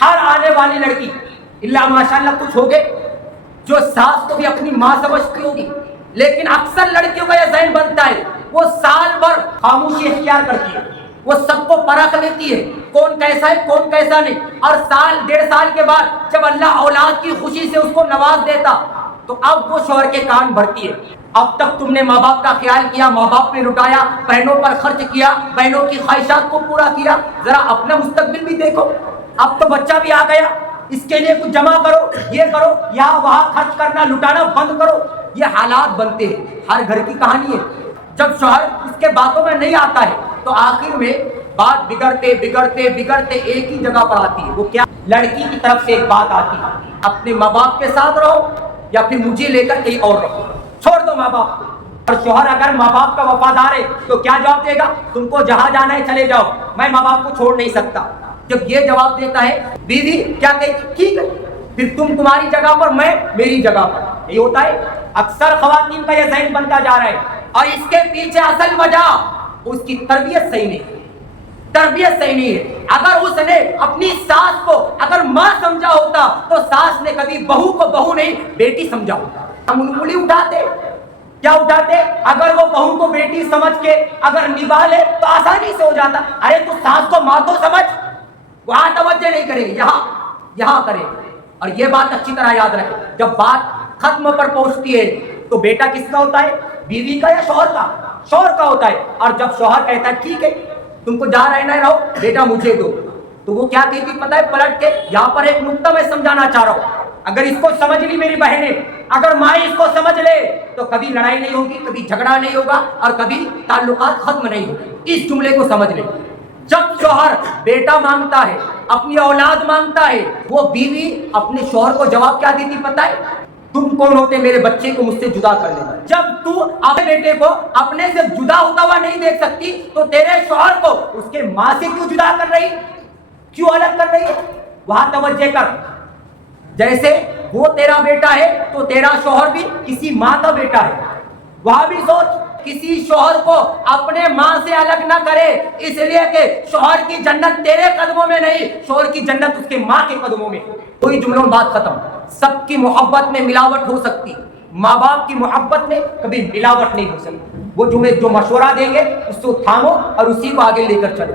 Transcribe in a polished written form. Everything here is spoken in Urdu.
ہر آنے والی لڑکی اللہ ماشاءاللہ کچھ ہوگے جو ساس کو بھی اپنی ماں سمجھتی ہوگی، لیکن اکثر لڑکیوں کا یہ ذہن بنتا ہے وہ سال بھر خاموشی اختیار کرتی ہے، وہ سب کو پرکھ لیتی ہے کون کیسا ہے کون کیسا نہیں، اور سال ڈیڑھ سال کے بعد جب اللہ اولاد کی خوشی سے اس کو نواز دیتا تو اب وہ شوہر کے کان بھرتی ہے۔ اب تک تم نے ماں باپ کا خیال کیا، ماں باپ پہ لٹایا، بہنوں پر خرچ کیا، بہنوں کی خواہشات کو پورا کیا، ذرا اپنا مستقبل بھی دیکھو۔ اب تو بچہ بھی آ گیا، اس کے لیے کچھ جمع کرو، یہ کرو، یہاں وہاں خرچ کرنا لٹانا بند کرو۔ یہ حالات بنتے ہیں، ہر گھر کی کہانی ہے۔ جب شوہر اس کے باتوں میں نہیں آتا ہے تو آخر میں بات بگڑتے بگڑتے بگڑتے ایک ہی جگہ پر آتی ہے۔ وہ کیا؟ لڑکی کی طرف سے ایک بات آتی ہے، اپنے ماں باپ کے ساتھ رہو یا پھر مجھے لے کر کہیں اور رہو، چھوڑ دو ماں باپ کو۔ اور شوہر اگر ماں باپ کا وفادار ہے تو کیا جواب دے گا؟ تم کو جہاں جانا ہے چلے جاؤ، میں ماں باپ کو چھوڑ نہیں سکتا۔ جب یہ جواب دیتا ہے بیوی کیا کہتی؟ ٹھیک ہے، پھر تم تمہاری جگہ پر، میں میری جگہ پر۔ یہ ہوتا ہے اکثر خواتین کا یہ ذہن بنتا جا رہا ہے، اور اس کے پیچھے اصل وجہ اس کی تربیت صحیح نہیں ہے۔ تربیت صحیح نہیں ہے۔ اگر اس نے اپنی ساس کو اگر ماں سمجھا ہوتا تو ساس نے کبھی بہو کو بہو نہیں بیٹی سمجھا ہوتا۔ ہم انگلی اٹھاتے، کیا اٹھاتے؟ اگر وہ بہو کو بیٹی سمجھ کے اگر نبھا لے تو آسانی سے ہو جاتا۔ ارے تو ساس کو ماں تو سمجھ، وہاں توجہ نہیں کرے گی، یہاں کرے۔ اور یہ بات اچھی طرح یاد رکھے، جب بات ختم پر پہنچتی ہے تو بیٹا کس کا ہوتا ہے؟ بیوی کا یا شوہر کا؟ شوہر کا ہوتا ہے۔ اور جب شوہر کہتا ہے ٹھیک ہے تم کو جہاں رہنا ہے رہو، بیٹا مجھے دو، تو وہ کیا کہتی پتہ ہے پلٹ کے؟ یہاں پر ایک نقطہ میں سمجھانا چاہ رہا ہوں، اگر اس کو سمجھ لی میری بہنیں، اگر ماں اس کو سمجھ لے تو کبھی لڑائی نہیں ہوگی، کبھی جھگڑا نہیں ہوگا، اور کبھی تعلقات ختم نہیں ہوگی۔ اس جملے کو سمجھ لے۔ جب شوہر بیٹا مانگتا ہے، اپنی اولاد مانگتا ہے، وہ بیوی اپنے شوہر کو جواب کیا دیتی پتہ ہے؟ تم کون ہوتے میرے بچے کو مجھ سے جدا کرنے والا؟ جب تو اپنے بیٹے کو اپنے سے جدا ہوتا ہوا نہیں دیکھ سکتی تو تیرے شوہر کو اس کے ماں سے کیوں جدا کر رہی، کیوں الگ کر رہی ہے؟ وہاں توجہ کر۔ جیسے وہ تیرا بیٹا ہے تو تیرا شوہر بھی کسی ماں کا بیٹا ہے، وہاں بھی سوچ۔ کسی شوہر کو اپنے ماں سے الگ نہ کرے، اس لیے کہ شوہر کی جنت تیرے قدموں میں نہیں، شوہر کی جنت اس کے ماں کے قدموں میں۔ کوئی جملوں میں بات ختم۔ سب کی محبت میں ملاوٹ ہو سکتی، ماں باپ کی محبت میں کبھی ملاوٹ نہیں ہو سکتی۔ وہ جو مشورہ دیں گے اس کو تھامو اور اسی کو آگے لے کر چلو۔